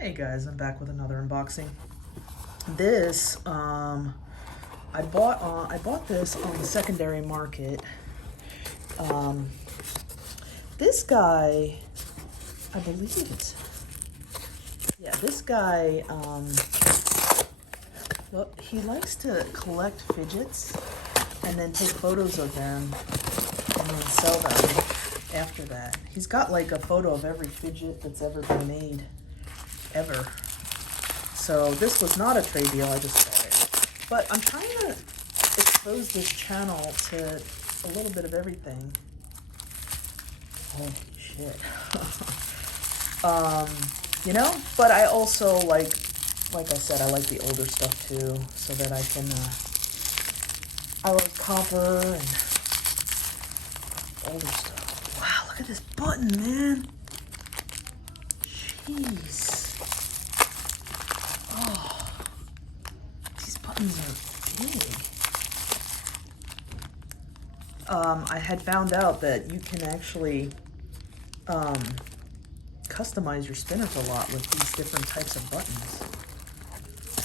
Hey guys, I'm back with another unboxing. This, I bought this on the secondary market. This guy, I believe it's, yeah, this guy, well, he likes to collect fidgets and then take photos of them and then sell them after that. He's got like a photo of every fidget that's ever been made. Ever. So this was not a trade deal, I just bought it. But I'm trying to expose this channel to a little bit of everything. Holy shit. You know, but I also like I said, I like the older stuff too, so that I can, I like copper and older stuff. Wow, look at this button, man. Jeez. Oh, these buttons are big. I had found out that you can actually customize your spinners a lot with these different types of buttons.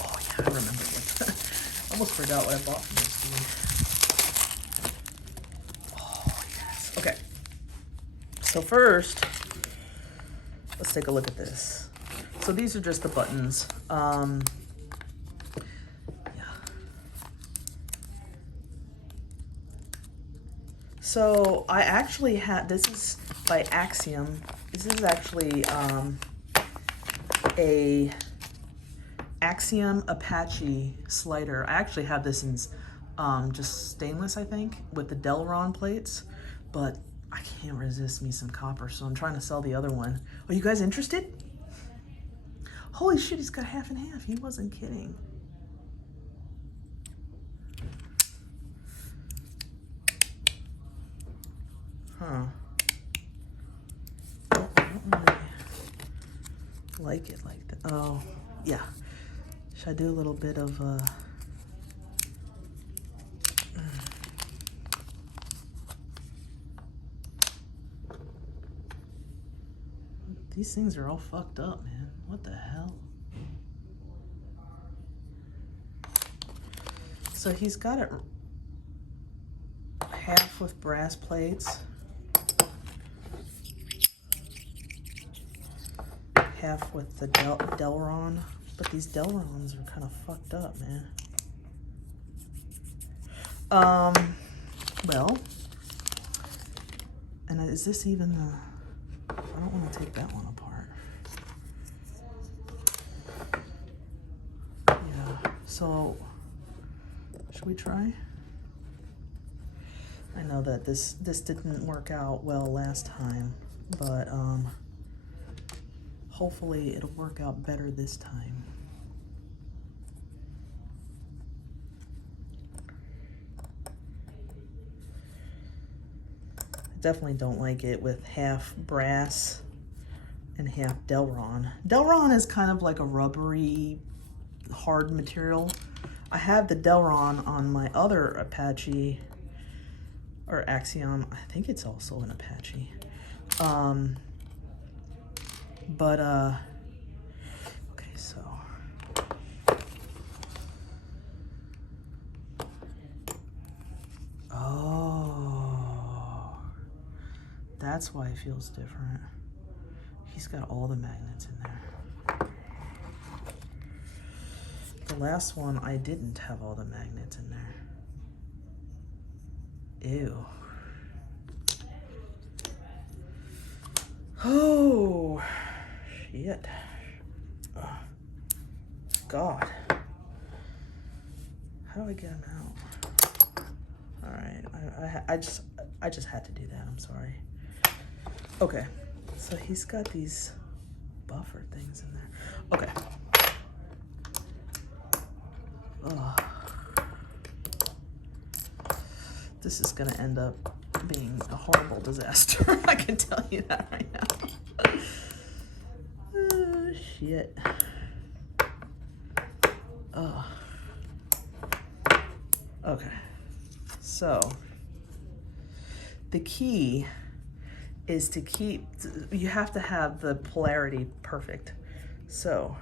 Oh yeah, I remember what. I almost forgot what I bought from this dude. Oh yes. Okay. So first, let's take a look at this. So these are just the buttons. Yeah. So I actually had, this is by Axiom. This is actually a Axiom Apache slider. I actually have this in just stainless, I think, with the Delron plates, but I can't resist me some copper, so I'm trying to sell the other one. Are you guys interested? Holy shit, he's got half and half. He wasn't kidding. Huh. I don't really like it like that. Oh, yeah. Should I do a little bit of these things are all fucked up, man. What the hell? So he's got it half with brass plates, half with the Delron, but these Delrons are kind of fucked up, man. Well, and is this even the, I don't want to take that one apart. Yeah, so should we try? I know that this didn't work out well last time, but hopefully it'll work out better this time. I definitely don't like it with half brass and half Delron. Delron is kind of like a rubbery, hard material. I have the Delron on my other Apache, or Axiom. I think it's also an Apache. Okay, so. Oh, that's why it feels different. He's got all the magnets in there. The last one, I didn't have all the magnets in there. Ew. Oh, shit. Oh, God. How do I get him out? All right, I just had to do that. I'm sorry. Okay, so he's got these buffer things in there. Okay. Oh. This is gonna end up being a horrible disaster. I can tell you that right now. Oh, shit. Oh. Okay. So, the key is to keep, you have to have the polarity perfect. So,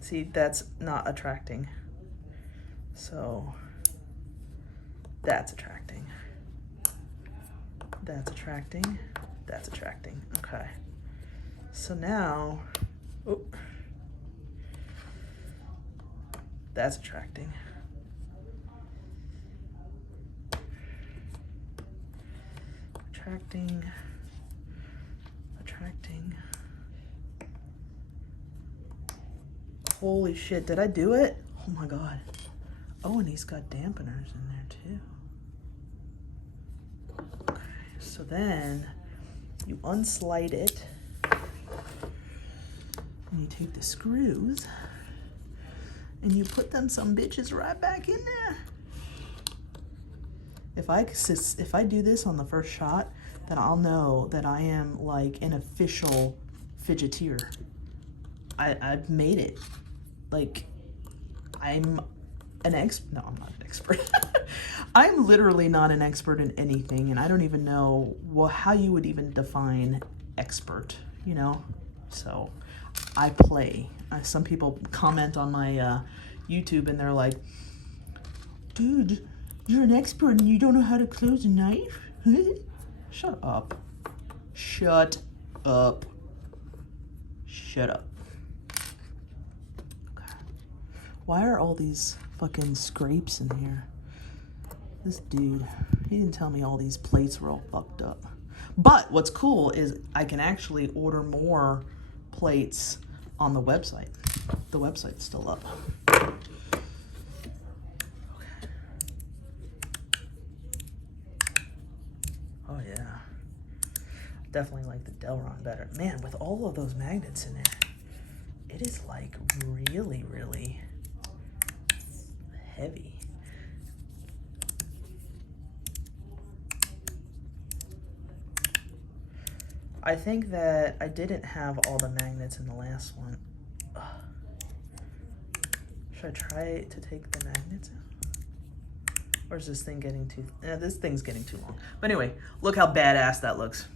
see, that's not attracting. So, that's attracting. That's attracting. That's attracting. Okay. So now, oh, that's attracting. Attracting. Attracting. Holy shit, did I do it? Oh my god. Oh, and he's got dampeners in there too. Okay, so then you unslide it. And you take the screws and you put them some bitches right back in there. If I do this on the first shot, then I'll know that I am like an official fidgeteer. I've made it. Like, I'm an no, I'm not an expert. I'm literally not an expert in anything, and I don't even know how you would even define expert, you know? So I play. Some people comment on my YouTube and they're like, dude, you're an expert and you don't know how to close a knife? Shut up. Shut up. Shut up. Okay. Why are all these fucking scrapes in here? This dude, he didn't tell me all these plates were all fucked up. But what's cool is I can actually order more plates on the website. The website's still up. Okay. Oh yeah. Definitely like the Delron better. Man, with all of those magnets in there, it is like really, really heavy. I think that I didn't have all the magnets in the last one. Ugh. Should I try to take the magnets out? Or is this thing getting too... this thing's getting too long. But anyway, look how badass that looks.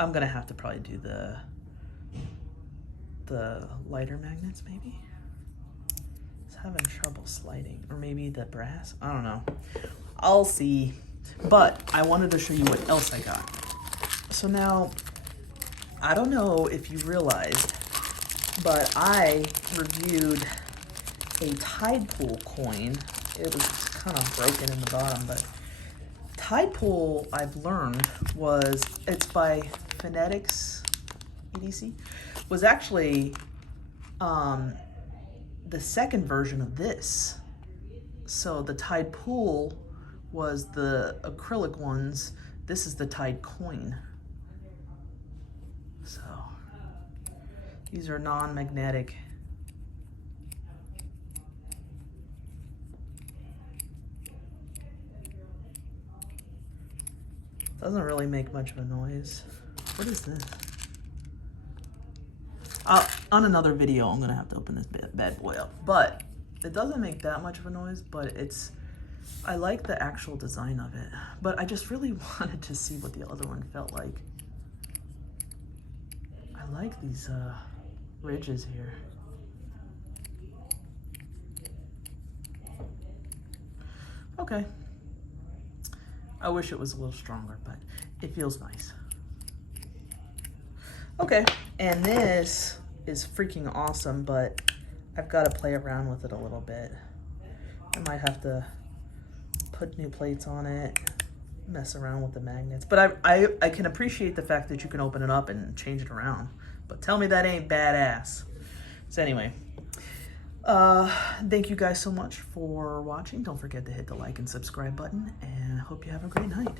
I'm going to have to probably do the lighter magnets, maybe? It's having trouble sliding. Or maybe the brass? I don't know. I'll see. But I wanted to show you what else I got. So now... I don't know if you realized, but I reviewed a tide pool coin. It was kind of broken in the bottom, but tide pool, I've learned, it's by Finetic's EDC, was actually the second version of this. So the tide pool was the acrylic ones. This is the tide coin. So these are non-magnetic. Doesn't really make much of a noise. What is this? On another video, I'm gonna have to open this bad boy up. But it doesn't make that much of a noise, but I like the actual design of it. But I just really wanted to see what the other one felt like. I like these ridges here. Okay. I wish it was a little stronger, but it feels nice. Okay, and this is freaking awesome, but I've got to play around with it a little bit. I might have to put new plates on it, mess around with the magnets. But I can appreciate the fact that you can open it up and change it around. But tell me that ain't badass. So anyway, thank you guys so much for watching. Don't forget to hit the like and subscribe button, and I hope you have a great night.